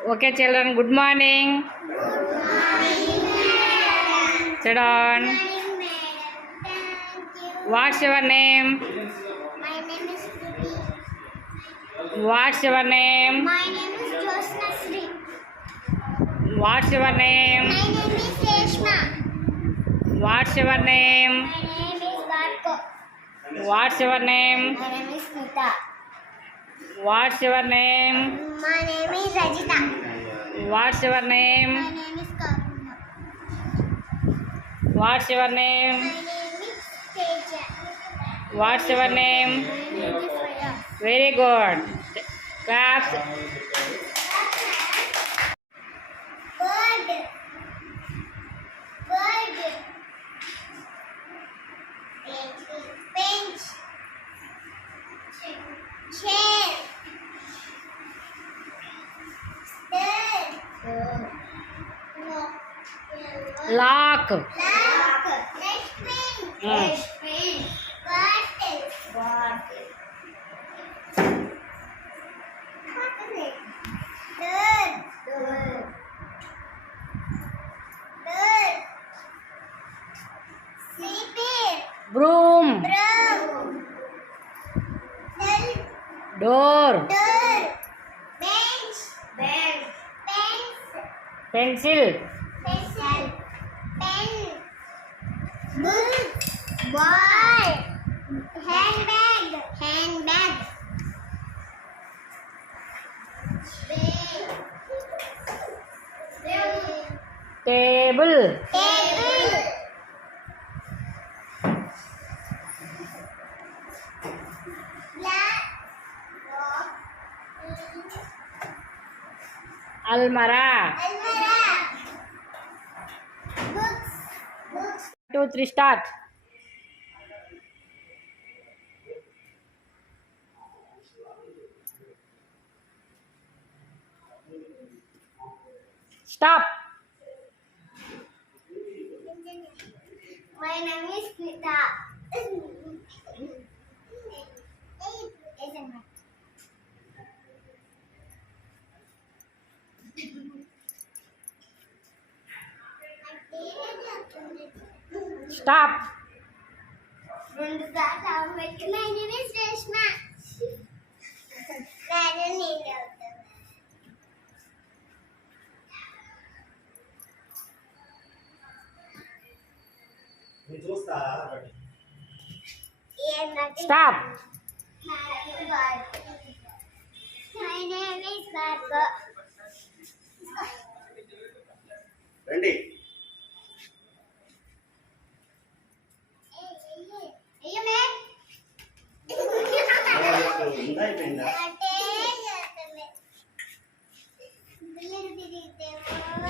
Okay, children, good morning. Sit down. What's your name? My name is Kriti. What's your name? My name is Josna Sri. What's your name? My name is Reshma. What's your name? My name is Garko. What's your name? My name is Nita. What's your name? My name is Rajita. What's your My name? name is Karuna. What's your name? My name is Teja. What's your name? My name is Freya. Very good. Claps. Bird. Bird. Bench. Chair. Stairs. Lock. Lock. Dustbin. Dustbin. Bottle. Bottle. What is it? Door. Door. Door. Sleeping. Broom. Broom. Cell. Door. Door. Bench. Bench. Pens. Pencil. Pencil. Pen. Book. Ball. Handbag. Handbag. Bag. Table. Table. Almara. Almara. Books. Books. 2, 3, start. Stop. My name is Krita. Stop. My name is Reshma. Stop. My name is Garko. రండి ఉందా అయిపోయిందా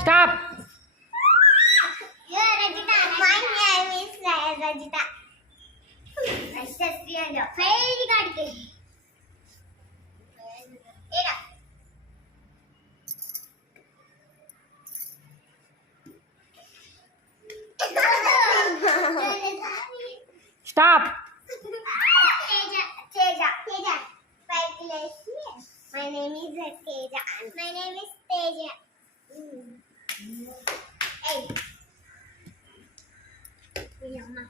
Stop. My name is Rajita. Very good. Stop. Teja. My name is Teja. My name is Teja. Hey. We are not